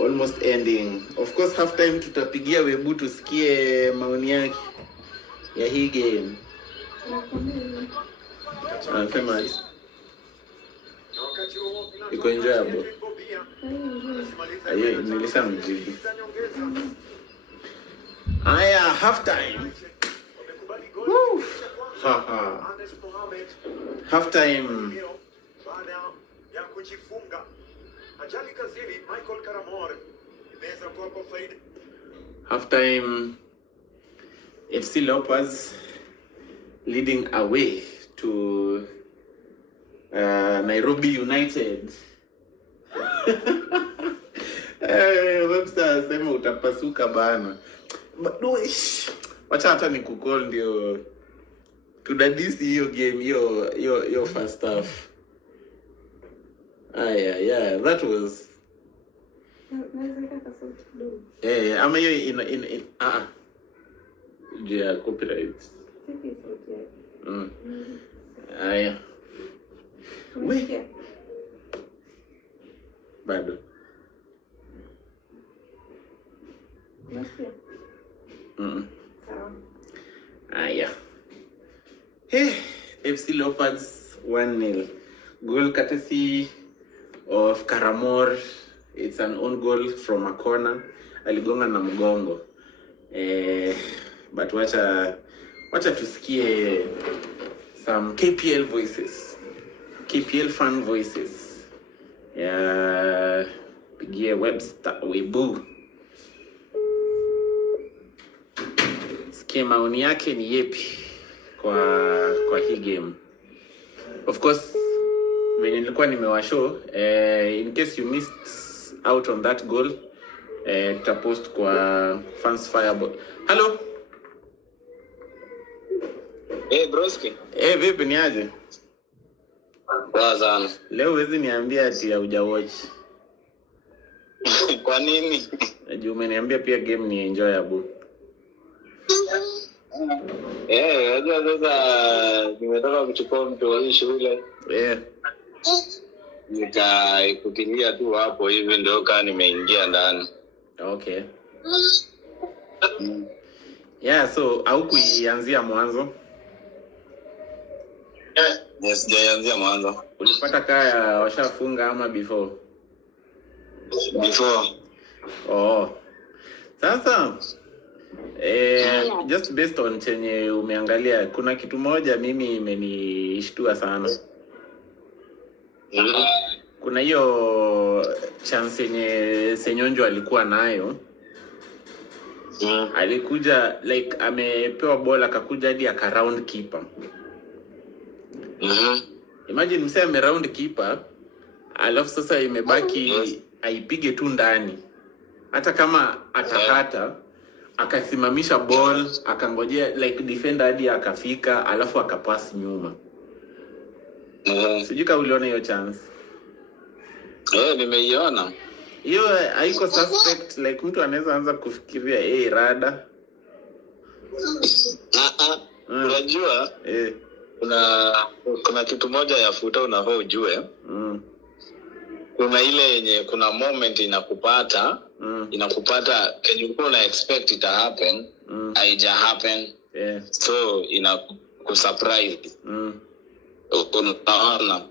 almost ending. Of course half time tutapigia Webu tusikie maoni yake ya hii game. Anasema iko enjoyable. Aye, nilishamjibu. Aya, half time. Woo. Haha. Half time. Baada ya kujifunga ajali kazini, Michael Karamor imeweza kuwapa faida. Half time. FC Leopards leading away to Nairobi United. Webster sema utapasuka bana. Wacha hata ni kukol ndio tudadisi hiyo game hiyo first half. Yeah, that was ama hiyo in yeah, copyright. Aya. We. Bado. Aya. Hey, FC Leopards 1-0. Goal courtesy of Karamor. It's an own goal from a corner. Aligonga na mgongo. But wacha tusikie some KPL voices. KPL fan voices. Yeah, pigie Webster Webu. Sikie maoni yake ni yepi kwa hii game. Of course, venye nilikuwa nimewashow, in case you missed out on that goal, tutapost kwa Fans Fireball. Hello. Broski. Vipi ni aje? Poa sana. Leo wezi niambia ati hujawatch. Kwa nini? Juu umeniambia pia game ni enjoyable. Unajua sasa nimetoka kuchukua mtu shule. Nikaikukilia tu hapo hivi ndio kaa nimeingia ndani. Okay. Yeah, so au kuianzia mwanzo? Yes, sijaanzia mwanzo. Ulipata kaya washafunga ama before? Before. Oh. Sasa just based on chenye umeangalia, kuna kitu moja mimi imenishtua sana. Kuna hiyo chance yenye Senyonjo alikuwa nayo. Alikuja like amepewa bola akakuja hadi aka round keeper. Imagine msee ame round keeper, alafu sasa imebaki aipige tu ndani. Hata kama atahata akasimamisha ball, akangojea like defender hadi akafika, alafu akapass nyuma. Sijui kama uliona hiyo chance. Nimeiona. Hiyo haiko suspect, like mtu anaweza anza kufikiria rada. Unajua? Kuna kitu moja ya futa unafaa ujue. Kuna ile yenye kuna moment inakupata, can you gonna expect it to happen? Haija happen. So inakusurprise. Unaona.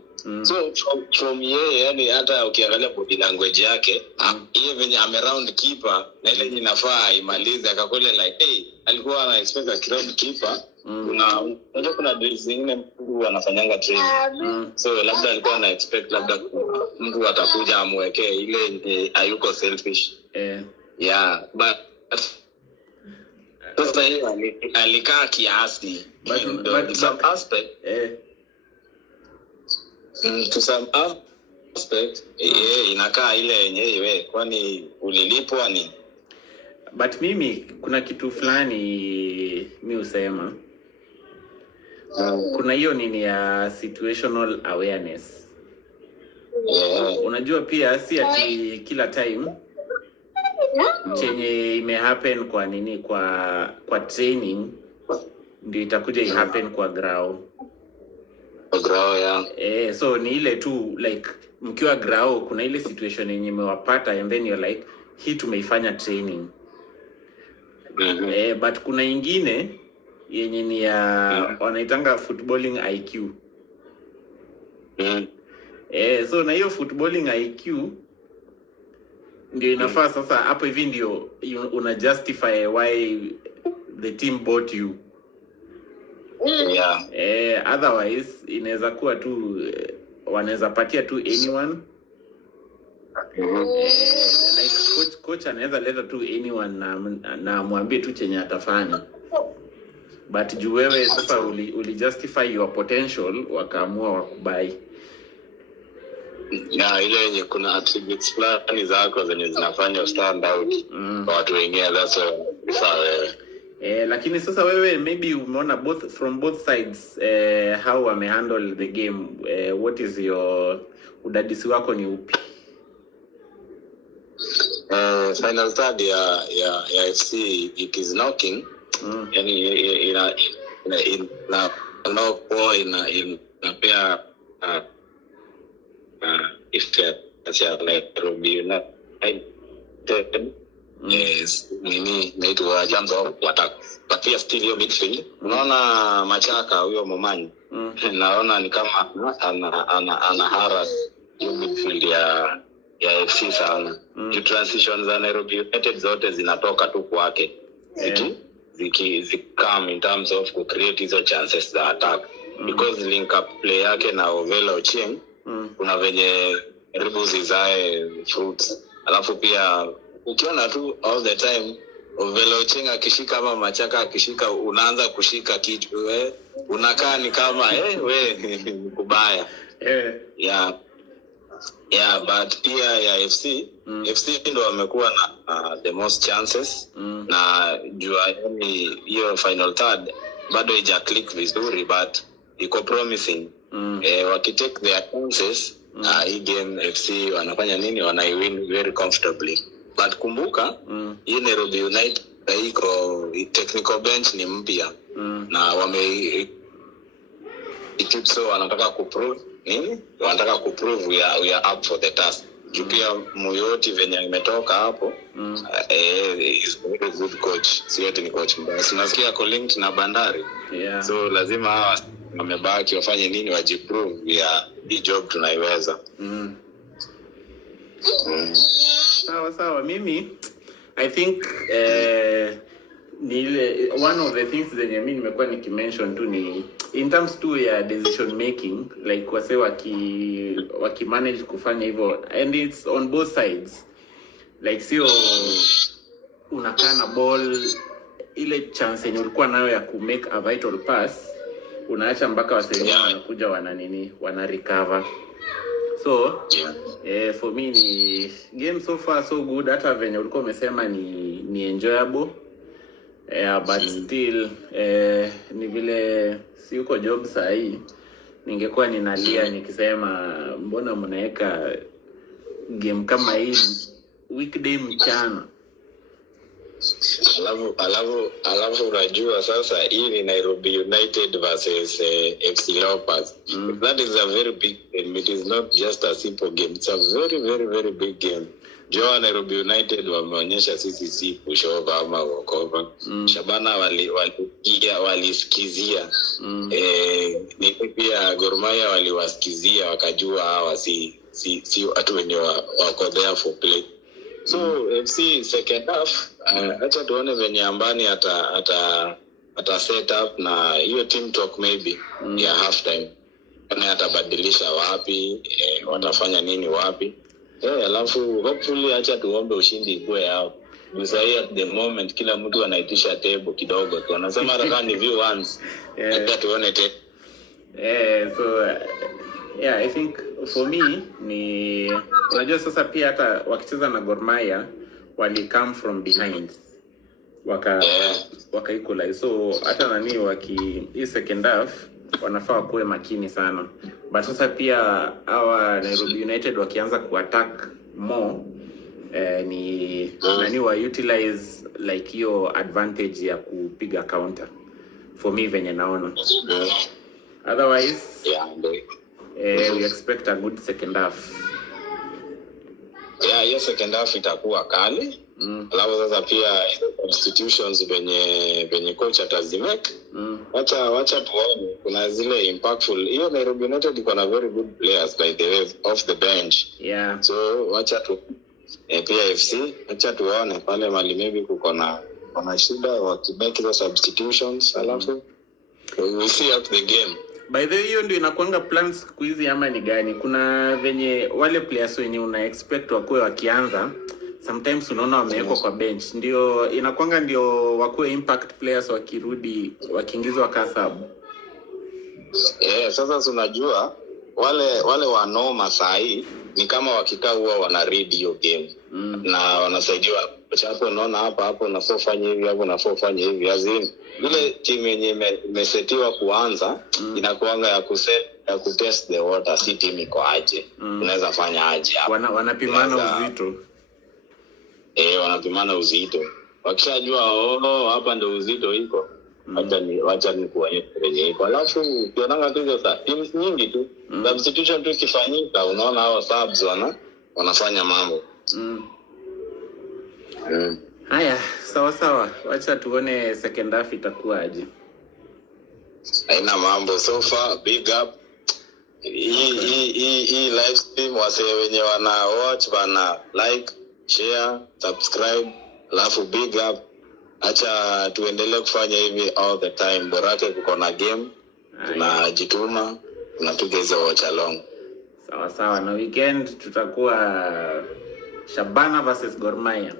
So from yeye yani hata ukiangalia body language yake, yeye venye ame round keeper na ile inafaa imalize akakwenda like alikuwa ana expect a round keeper. Kuna drills zingine mtu anafanyanga training. So labda alikuwa ana expect labda mtu atakuja amwekee ile hayuko selfish. Yeah, but sasa yeye alikaa kiasi. But some aspect to some aspect inakaa ile yenyewe kwani ulilipwa ni. But mimi kuna kitu fulani mimi usema kuna hiyo nini ya situational awareness. Unajua pia si ati kila time chenye imehappen kwa nini kwa training ndio itakuja ihappen kwa ground. Grao ya. So ni ile tu like mkiwa Grao kuna ile situation yenye mmewapata and then you're like hii tumeifanya training. But kuna ingine yenye ni ya wanaitanga footballing IQ. So na hiyo footballing IQ ndio inafaa sasa hapo hivi ndio una justify why the team bought you. Otherwise inaweza kuwa tu wanaweza patia tu anyone. Like coach anaweza leta tu anyone na mwambie tu chenye atafanya. But juu wewe sasa uli justify your potential wakaamua wakubai. Ile yenye kuna attributes fulani zako zenye zinafanya stand out kwa watu wengine, that's wewe. Lakini sasa wewe maybe umeona from both sides how wamehandle the game. What is your udadisi wako ni upi? Final third ya FC it is knocking. Yani ina pia if ya Nairobi United nini naitwa Jambo attack, but pia still your midfield. Unaona Machaka huyo Momanyi, naona ni kama ana harass hiyo midfield ya FC sana. The transitions za Nairobi United zote zinatoka tu kwake, zikikam in terms of to create hizo chances za attack, because link up play yake na Ovelo Ochieng kuna venye ribuzi zae fruits. Alafu pia ukiona tu all the time Ovelo Ochieng akishika ama Machaka akishika, unaanza kushika kichwa, unakaa ni kama we kubaya. But pia ya FC ndio wamekuwa na the most chances, na jua hiyo final third bado haija click vizuri, but iko promising. Wakitake their chances, hii game FC wanafanya nini, wanaiwin very comfortably. But kumbuka hii Nairobi United iko technical bench ni mpya, na wame so wanataka kuprove nini, wanataka kuprove we are up for the task. Pia Muyoti venye imetoka hapo is a very good coach, sio ni coach mbaya. Tunasikia ko linked na Bandari, so lazima hawa wamebaki wafanye nini, wajiprove ya hii job tunaiweza. Sawa mimi I think one of the things zenye mimi nimekuwa nikimention tu ni in terms tu ya decision making, like wase waki manage kufanya hivyo, and it's on both sides. Like sio unakaa na ball, ile chance yenye ulikuwa nayo ya ku make a vital pass unaacha mpaka wasema wanakuja wana recover. So for me ni game so far so good. Hata venye ulikuwa umesema ni enjoyable. But still ni vile si uko job sahi, ningekuwa ninalia nikisema mbona mnaweka game kama hii weekday mchana. Alafu unajua sasa hii ni Nairobi United versus FC Leopards. That is a very big game. It is not just a simple game. It's a very very very big game. Joa Nairobi United wameonyesha sisi si pushover ama walkover. Shabana walisikizia. Ni pia Gor Mahia waliwasikizia wakajua hawa si watu wenye wako there for play. So FC second half acha tuone venye Ambani ata set up na hiyo team talk maybe ya half time. Kama atabadilisha wapi, watafanya nini wapi. Alafu hopefully acha tuombe ushindi ikuwe yao. Msai at the moment kila mtu anaitisha table kidogo tu. Anasema hata ni view once. Acha tuone table. So I think for me ni unajua sasa pia hata wakicheza na Gor Mahia wali come from behind waka equalize. So hata hii second half wanafaa kuwe makini sana. But sasa pia hawa Nairobi United wakianza kuattack more ni wa utilize like hiyo advantage ya kupiga counter for me venye naona. Otherwise, yeah, we expect a good second half. Yeah, hiyo second half itakuwa kali. Alafu sasa pia substitutions venye coach atazimake. Wacha tuone kuna zile impactful. Hiyo Nairobi United iko na very good players by the way off the bench. Yeah. So wacha tu pia FC wacha tuone pale mali maybe kuko na shida wakimake the substitutions alafu we see out the game. By the way, hiyo ndio inakuanga plans siku hizi ama ni gani? Kuna venye wale players wenye una expect wakuwe wakianza, sometimes unaona wamewekwa kwa bench. Ndio inakuanga ndio wakuwe impact players wakirudi wakiingizwa kwa sub. Sasa unajua wale wanoma sahi ni kama wakikaa huwa wana read hiyo game. Na wanasaidiwa hapo unaona hapo unafanya hivi hapo unafanya hivi azini. Ile timu yenye imesetiwa kuanza inakuanga ya kutest the water, si timu iko aje. Unaweza fanya aje hapo. Wanapimana uzito. Wanapimana uzito. Wakishajua hapa ndio uzito iko. Wacha ni kuonyesha wenye iko. Alafu ukiona tu sasa teams nyingi tu substitution tu kifanyika unaona hao subs wanafanya mambo. Haya, sawa. Wacha tuone second half itakuwa aje. Haina mambo so far, big up. Hii live stream wase wenye wana watch wana like, share, subscribe, alafu big up. Acha tuendelee kufanya hivi all the time. Borake kuko na game, tunajituma, tunapiga hizo watch along. Sawa, na weekend tutakuwa Shabana versus Gor Mahia.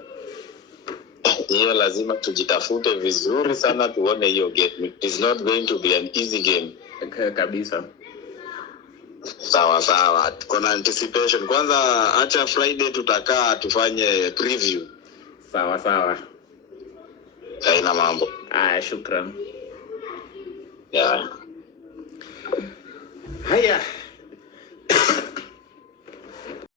Hiyo lazima tujitafute vizuri sana tuone hiyo game. It is not going to be an easy game. Kabisa. Sawa. Tuko na anticipation. Kwanza acha Friday tutakaa tufanye preview. Sawa. Haina mambo. Shukran. Yeah. Haya.